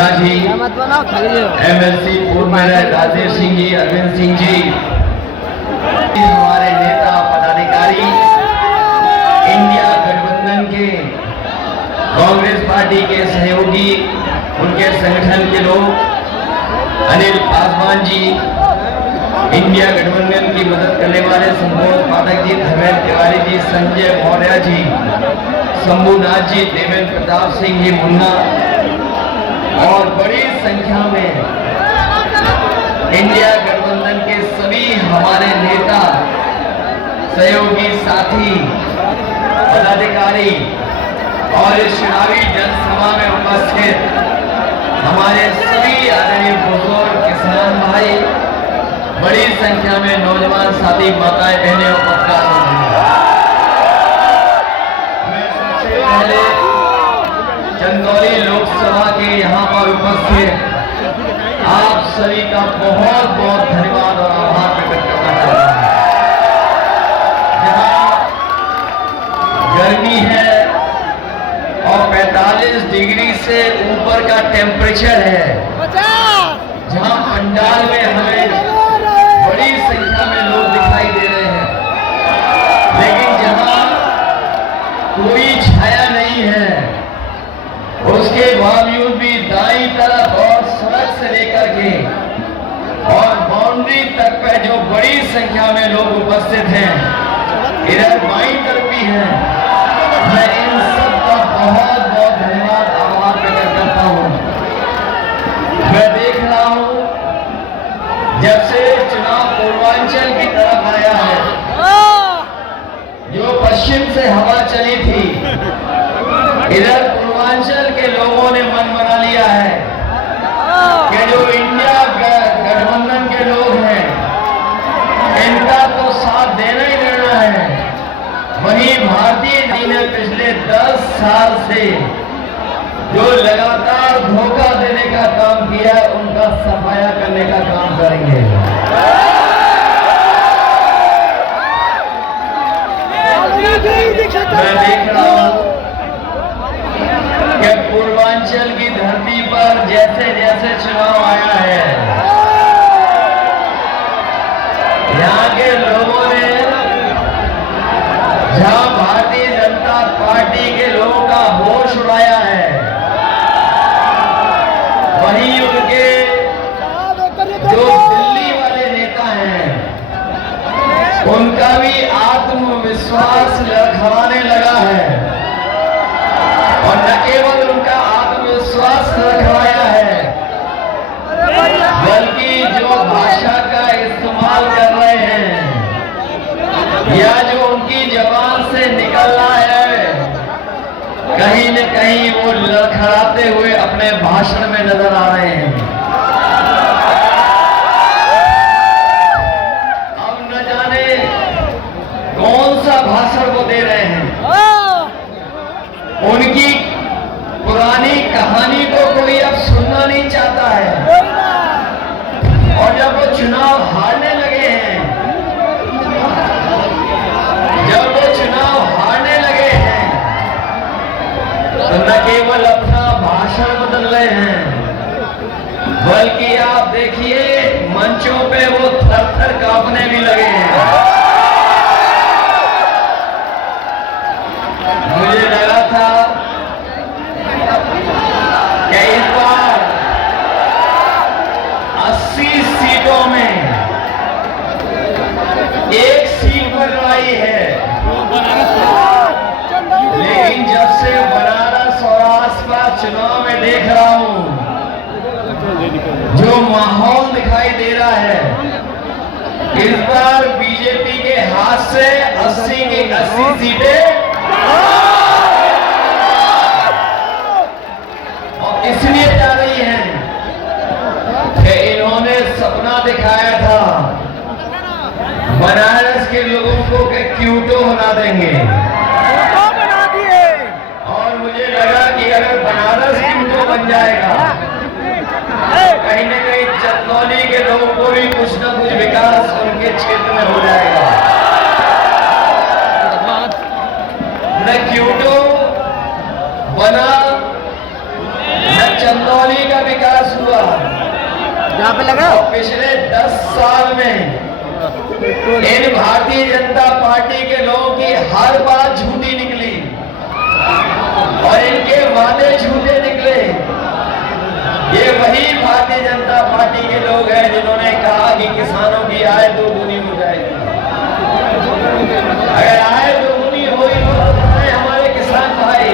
Meena ji, MLC पूर्व mayor Rajesh Singh ji, Arvind Singh ji, हमारे नेता पदाधिकारी, इंडिया गठबंधन के कांग्रेस पार्टी के सहयोगी, उनके संगठन के लोग, अनिल पासवान जी, इंडिया गठबंधन की मदद करने वाले संतोष पाठक जी, धर्मेंद्र तिवारी जी, संजय मौर्य जी, शंभुनाथ जी, देवेंद्र प्रताप सिंह जी मुन्ना और बड़ी संख्या में इंडिया गठबंधन के सभी हमारे नेता, सहयोगी, साथी, पदाधिकारी और इस चुनावी जनसभा में उपस्थित हमारे सभी आदरणीय बुजुर्ग किसान भाई, बड़ी संख्या में नौजवान साथी, माताएं, बहनें और पत्रकार, मैं सबसे पहले चंदौली लोकसभा के यहाँ पर उपस्थित आप सभी का बहुत बहुत धन्यवाद और आभार प्रकट करना चाहता हूँ। जहाँ गर्मी है और 45 डिग्री से ऊपर का टेम्परेचर है, जहाँ पंडाल में हमें बड़ी संख्या में लोग दिखाई दे रहे हैं, लेकिन जहाँ कोई छाया नहीं है, उसके बावजूद भी दाईं तरफ और सड़क से लेकर के और बाउंड्री तक पे जो बड़ी संख्या में लोग उपस्थित हैं, इधर बाईं तरफ भी हैं, मैं इन सब का बहुत बहुत धन्यवाद आभार प्रकट करता हूँ। मैं देख रहा हूँ जब से चुनाव पूर्वांचल की तरफ आया है, जो पश्चिम से हवा चली थी, इधर पूर्वांचल के लोगों ने मन बना लिया है कि जो इंडिया गठबंधन के लोग हैं, इनका तो साथ देना ही देना है। वहीं भारतीय जी ने पिछले 10 साल से जो लगातार धोखा देने का काम किया, उनका सफाया करने का काम करेंगे। मैं देख रहा हूं कि पूर्वांचल की धरती पर जैसे जैसे चुनाव आया है, यहाँ के लोगों ने, जहाँ भारतीय जनता पार्टी के लोगों का होश उड़ाया है, वहीं उनके जो दिल्ली वाले नेता हैं, उनका भी आत्मविश्वास लड़खड़ाने लगा है। और न केवल उनका आत्मविश्वास लड़खड़ाया है, बल्कि जो भाषा का इस्तेमाल कर रहे हैं या जो उनकी जबान से निकल रहा है, कहीं न कहीं वो लड़खड़ाते हुए अपने भाषण में नजर आ रहे हैं। अब न जाने कौन सा भाषण वो दे रहे हैं। उनकी पुरानी कहानी को कोई अब सुनना नहीं चाहता है, और जब वो चुनाव हारने लगे हैं, तो न केवल अपना भाषण बदल रहे हैं, बल्कि आप देखिए मंचों पे वो थर-थर कांपने भी लगे हैं। मुझे लगा था कि इस बार 80 सीटों में एक सीट पर लड़ाई है, लेकिन जब से बनारस और आसपास चुनाव में देख रहा हूं, जो माहौल दिखाई दे रहा है, इस बार बीजेपी के हाथ से 80 की 80 सीटें, और इसलिए जा रही हैं कि इन्होंने सपना दिखाया था बनारस के लोगों को कि क्यूटो बना देंगे, और मुझे लगा कि अगर बनारस क्यूटो बन जाएगा, कहीं न कहीं चंदौली के लोगों को भी कुछ न कुछ विकास उनके क्षेत्र में हो जाएगा। न क्यूटो बना, न चंदौली का विकास हुआ। जहाँ पे लगा और पिछले 10 साल में इन भारतीय जनता पार्टी के लोगों की हर बात झूठी निकली और इनके वादे झूठे निकले। ये वही भारतीय जनता पार्टी के लोग हैं जिन्होंने कहा कि किसानों की आय दोगुनी हो जाएगी। अगर आय दोगुनी हुई तो हमारे किसान भाई,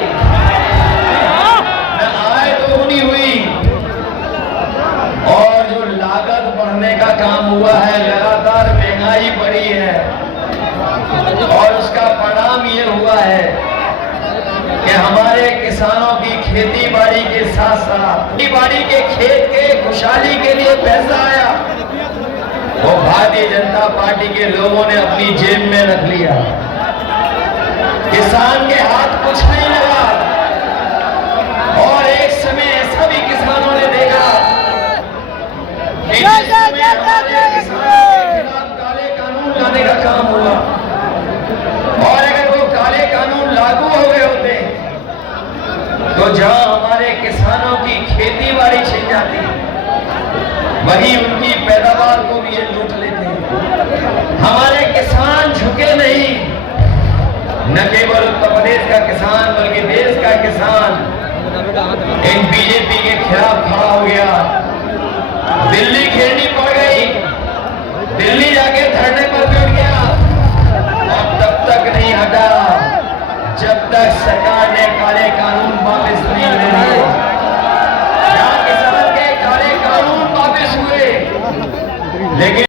न आय दोगुनी हुई और जो लागत बढ़ने का काम हुआ है, लगातार महंगाई बढ़ी है और उसका परिणाम ये हुआ है कि हमारे किसानों की खेती बाड़ी के साथ साथ खेती बाड़ी के खेत के खुशहाली के लिए पैसा आया, वो भारतीय जनता पार्टी के लोगों ने अपनी जेब में रख लिया। किसान के हाथ कुछ नहीं लगा और एक समय ऐसा भी किसानों ने देखा कि जिस समय हमारे किसानों के खिलाफ काले कानून लाने का काम हुआ और अगर वो काले कानून लागू हो गए होते तो जहां हमारे किसानों की खेती बाड़ी छिन जाती, वहीं उनकी पैदावार को भी ये लूट लेते। हमारे किसान झुके नहीं, न केवल उत्तर प्रदेश का किसान बल्कि देश का किसान इन बीजेपी के खिलाफ खड़ा हो गया। दिल्ली घेरनी पड़ गई, दिल्ली जाके धरने पर बैठ गया और तब तक नहीं हटा जब तक सरकार ने काले कानून वापस नहीं ले लिए। जहां किसान के काले कानून वापस हुए, लेकिन